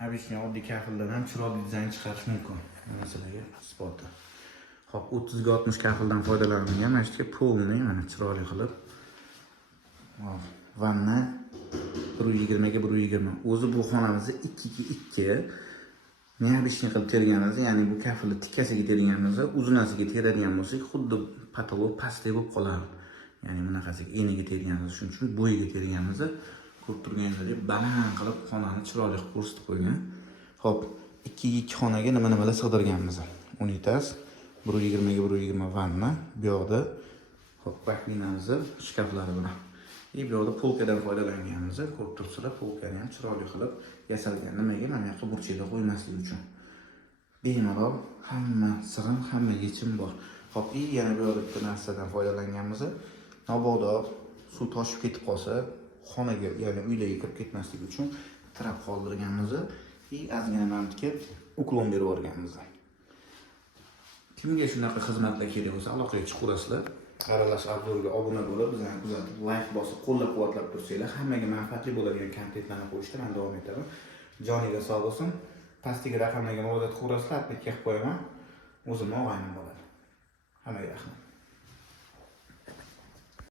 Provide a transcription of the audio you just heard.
Обычно oddiy kafildan ham chiroyli dizayn chiqarish mumkin. Masalan, isboti. Hop, 30 ga 60 kafildan foydalanilgan, mana shu polniy, mana chiroyli qilib. Hop, vanna 120 ga 120. O'zi bu xonamizni 2 ga 2 neobычный qilib terganmiz, ya'ni bu kafilni tikkasiga terganimizda, uzunasiga teradigan bo'lsak, xuddi patolog pastdek bo'lib qoladi. Ya'ni bunaqasiga eniga terganmiz, shuning uchun bo'yiga terganimizda ko'rib turganingizdek baland qilib xonani chiroyli qilib ko'rsatib qo'ygan. Hop, 2 ga 2 xonaga nima-nimalar sig'dirganmiz. Unitaz, 120 ga 120 vanna, bu yoqda hop, raxminamiz, shkaflari bilan. Bu yoqda polkadan foydalanganmiz. Ko'rib turibsizlar, polkani ham chiroyli qilib yasalgan. Nimaga? Mana yoqqa burchakda qo'ymaslik uchun. Bemalol hamma sig'im, hamma yechim bor. Hop, yana bu yoqda bitta narsadan foydalanganmiz. Mabodo suv toshib ketib qolsa, xonaga, ya'ni uylarga kirib ketmaslik uchun trap qoldirganmiz. Ozgina mantiga uklon berib yuborganmiz. Kimga shunaqa xizmatlar kerak bo'lsa, aloqaga chiqaverasizlar. Aralash obzorga obuna bo'lib, bizani kuzatib, like bosib, qo'llab-quvvatlab tursanglar, hammaga manfaatli bo'ladigan kontentlarni qo'yishda men davom etaman. Joniga sog' bo'lsin. Pastdagi raqamlarga murojaat qilasizlar, bitta qilib qo'yaman. O'zimning og'aynim bo'ladi. Hammaga rahmat.